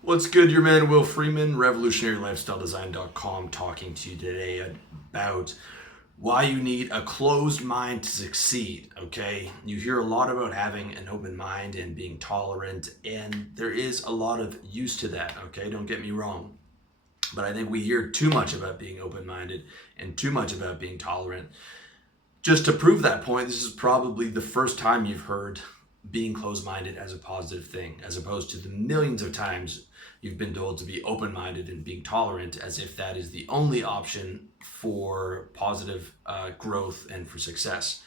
What's good, your man Will Freeman, revolutionarylifestyledesign.com, talking to you today about why you need a closed mind to succeed. Okay, you hear a lot about having an open mind and being tolerant, and there is a lot of use to that. Okay, don't get me wrong, but I think we hear too much about being open minded and too much about being tolerant. Just to prove that point, this is probably the first time you've heard being closed minded as a positive thing, as opposed to the millions of times you've been told to be open minded and being tolerant, as if that is the only option for positive growth and for success.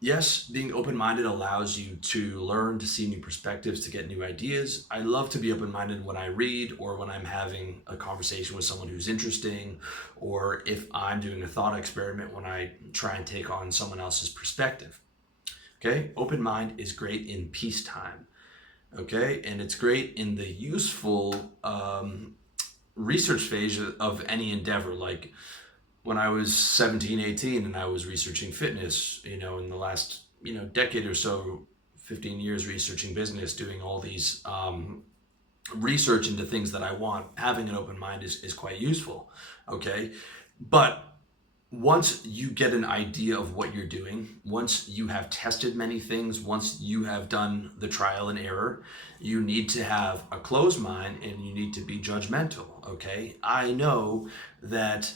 Yes, being open minded allows you to learn, to see new perspectives, to get new ideas. I love to be open minded when I read or when I'm having a conversation with someone who's interesting, or if I'm doing a thought experiment when I try and take on someone else's perspective. Okay, open mind is great in peacetime. Okay, and it's great in the useful research phase of any endeavor. Like when I was 17, 18, and I was researching fitness, in the last, decade or so, 15 years researching business, doing all these research into things that I want, having an open mind is quite useful. Okay. But once you get an idea of what you're doing, once you have tested many things, once you have done the trial and error, you need to have a closed mind and you need to be judgmental. Okay. I know that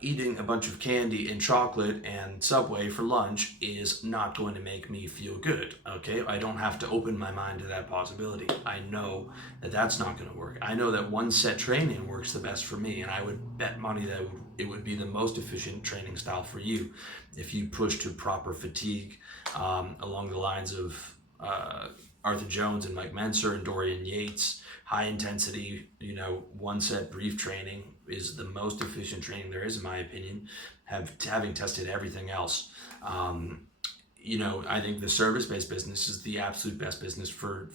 eating a bunch of candy and chocolate and Subway for lunch is not going to make me feel good. Okay, I don't have to open my mind to that possibility. I know that that's not going to work. I know that one set training works the best for me, and I would bet money that it would be the most efficient training style for you if you push to proper fatigue along the lines of Arthur Jones and Mike Menser and Dorian Yates. High intensity, one set brief training is the most efficient training there is, in my opinion. Having tested everything else, I think the service-based business is the absolute best business for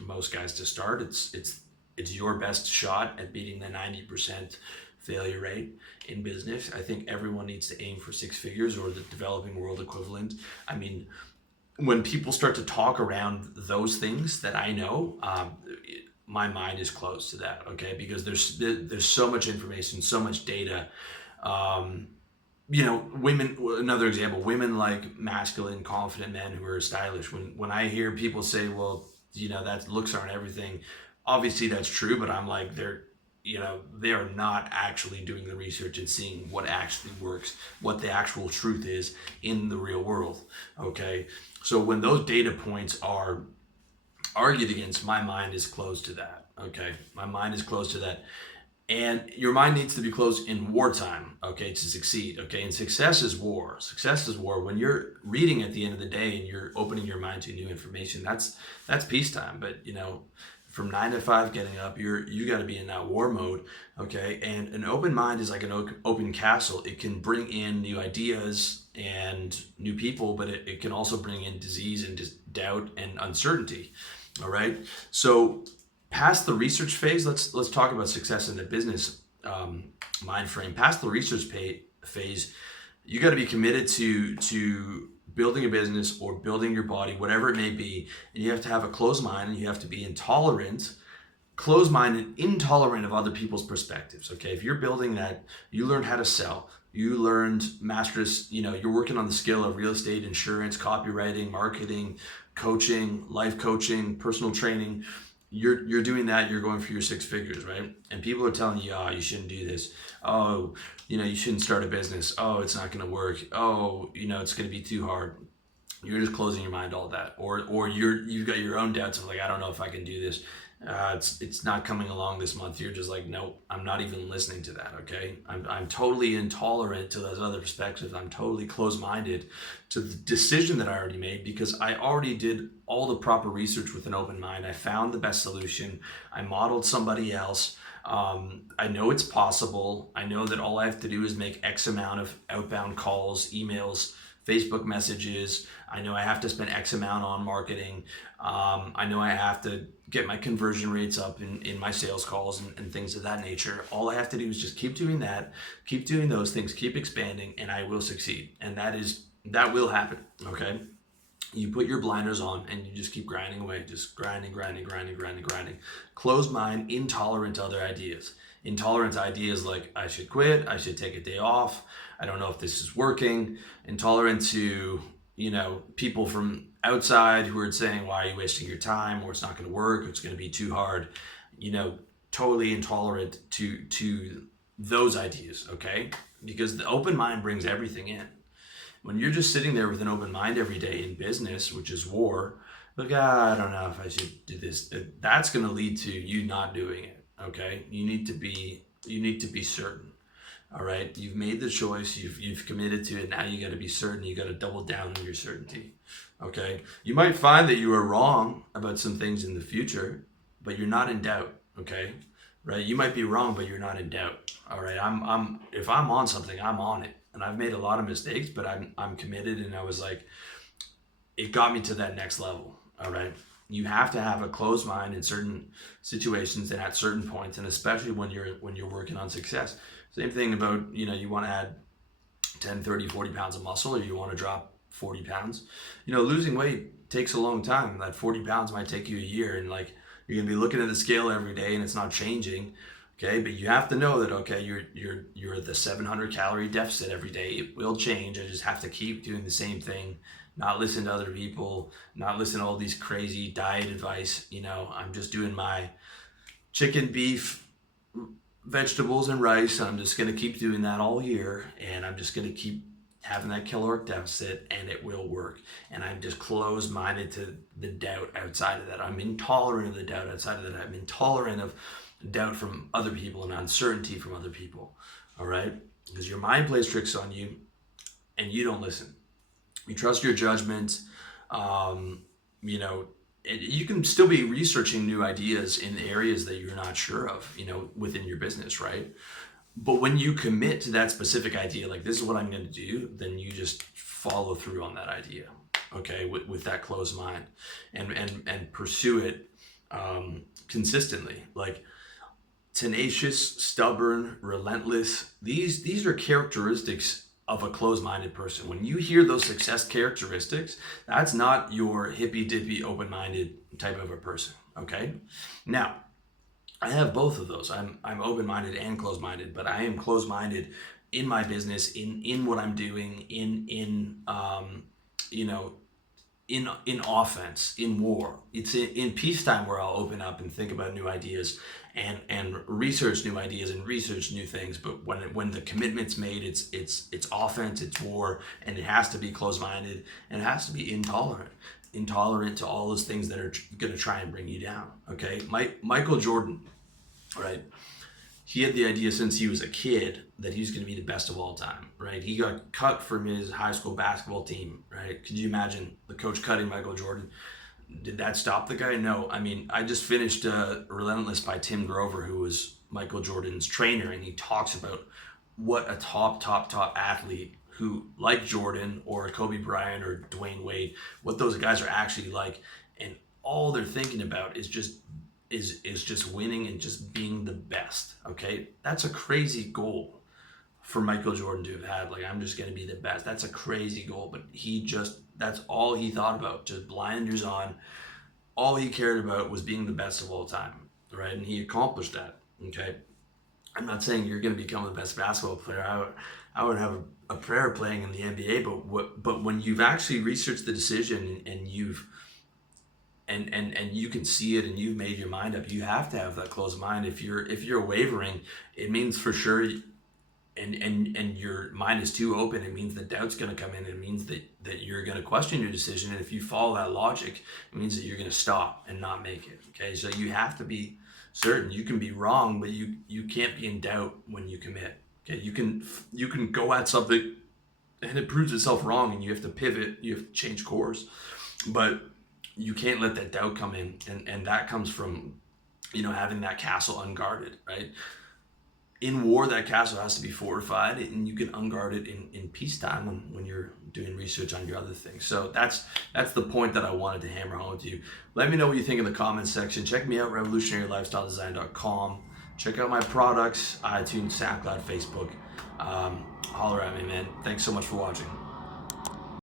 most guys to start. It's your best shot at beating the 90% failure rate in business. I think everyone needs to aim for six figures or the developing world equivalent. I mean, when people start to talk around those things that I know, my mind is closed to that. Okay, because there's so much information, so much data. Women. Another example: women like masculine, confident men who are stylish. When I hear people say, "Well, that looks aren't everything," obviously that's true. But I'm like, they are not actually doing the research and seeing what actually works, what the actual truth is in the real world. Okay, so when those data points are argued against, my mind is closed to that. Okay, my mind is closed to that. And your mind needs to be closed in wartime, okay, to succeed. Okay, and success is war. Success is war. When you're reading at the end of the day and you're opening your mind to new information, that's peacetime. But from 9 to 5, getting up, you got to be in that war mode. Okay, and an open mind is like an open castle. It can bring in new ideas and new people, but it can also bring in disease and doubt and uncertainty. All right, so past the research phase, let's talk about success in the business mind frame. Past the research phase, you got to be committed to building a business or building your body, whatever it may be, and you have to have a closed mind and you have to be intolerant, closed-minded, intolerant of other people's perspectives. Okay, if you're building that, you learned how to sell. You learned masters. You're working on the skill of real estate, insurance, copywriting, marketing, coaching, life coaching, personal training. You're doing that. You're going for your six figures, right? And people are telling you, oh, you shouldn't do this. Oh, you shouldn't start a business. Oh, it's not going to work. Oh, it's going to be too hard. You're just closing your mind to all that, or you've got your own doubts of like, I don't know if I can do this. It's not coming along this month. You're just like, nope, I'm not even listening to that. Okay, I'm totally intolerant to those other perspectives. I'm totally closed-minded to the decision that I already made because I already did all the proper research with an open mind. I found the best solution. I modeled somebody else. I know it's possible. I know that all I have to do is make X amount of outbound calls, emails, Facebook messages. I know I have to spend X amount on marketing. I know I have to get my conversion rates up in my sales calls and things of that nature. All I have to do is just keep doing that, keep doing those things, keep expanding, and I will succeed. And that will happen. Okay. You put your blinders on and you just keep grinding away, just grinding. Closed mind, intolerant to other ideas. Intolerant to ideas like I should quit, I should take a day off, I don't know if this is working. Intolerant to, people from outside who are saying, why are you wasting your time? Or it's not going to work, or it's going to be too hard. Totally intolerant to those ideas, okay? Because the open mind brings everything in. When you're just sitting there with an open mind every day in business, which is war, like, I don't know if I should do this. That's going to lead to you not doing it. Okay. You need to be certain. All right. You've made the choice. You've committed to it. Now you got to be certain. You got to double down on your certainty. Okay. You might find that you are wrong about some things in the future, but you're not in doubt. Okay. Right. You might be wrong, but you're not in doubt. All right. If I'm on something, I'm on it. And I've made a lot of mistakes, but I'm committed, and I was like, it got me to that next level. All right. You have to have a closed mind in certain situations and at certain points, and especially when you're working on success. Same thing about, you want to add 10, 30, 40 pounds of muscle, or you want to drop 40 pounds. Losing weight takes a long time. That 40 pounds might take you a year, and like you're gonna be looking at the scale every day and it's not changing. Okay, but you have to know that, okay, you're at the 700 calorie deficit every day. It will change. I just have to keep doing the same thing, not listen to other people, not listen to all these crazy diet advice. I'm just doing my chicken, beef, vegetables, and rice. And I'm just going to keep doing that all year. And I'm just going to keep having that caloric deficit, and it will work. And I'm just closed-minded to the doubt outside of that. I'm intolerant of the doubt outside of that. I'm intolerant of doubt from other people and uncertainty from other people. All right? Because your mind plays tricks on you and you don't listen. You trust your judgment. You can still be researching new ideas in areas that you're not sure of, within your business, right? But when you commit to that specific idea, like this is what I'm going to do, then you just follow through on that idea, okay, with that closed mind, and pursue it consistently. Like, tenacious, stubborn, relentless. These are characteristics of a closed-minded person. When you hear those success characteristics, that's not your hippy-dippy, open-minded type of a person, okay? Now, I have both of those. I'm open-minded and closed-minded, but I am closed-minded in my business, in what I'm doing, in offense, in war. It's in peacetime where I'll open up and think about new ideas and research new ideas and research new things. But when the commitment's made, it's offense, it's war, and it has to be closed-minded, and it has to be intolerant to all those things that are going to try and bring you down. Okay, Michael Jordan, right? He had the idea since he was a kid that he was going to be the best of all time, right? He got cut from his high school basketball team, right? Could you imagine the coach cutting Michael Jordan? Did that stop the guy? No. I mean, I just finished Relentless by Tim Grover, who was Michael Jordan's trainer, and he talks about what a top athlete who, like Jordan or Kobe Bryant or Dwayne Wade, what those guys are actually like, and all they're thinking about is just winning and just being the best. Okay, that's a crazy goal for Michael Jordan to have had. Like, I'm just going to be the best. That's a crazy goal, but that's all he thought about, just blinders on. All he cared about was being the best of all time, right? And he accomplished that. Okay, I'm not saying you're going to become the best basketball player. I would have a prayer playing in the NBA, but when you've actually researched the decision and you've and you can see it and you've made your mind up, you have to have that closed mind. If you're wavering, it means for sure, and your mind is too open, it means that doubt's going to come in. It means that you're going to question your decision, and if you follow that logic, it means that you're going to stop and not make it. Okay, so you have to be certain. You can be wrong, but you can't be in doubt when you commit. Okay, you can go at something and it proves itself wrong, and you have to pivot, you have to change course, but you can't let that doubt come in, and that comes from having that castle unguarded, right? In war, that castle has to be fortified, and you can unguard it in peacetime when you're doing research on your other things. So that's the point that I wanted to hammer home with you. Let me know what you think in the comments section. Check me out, revolutionarylifestyledesign.com. Check out my products, iTunes, SoundCloud, Facebook. Holler at me, man. Thanks so much for watching.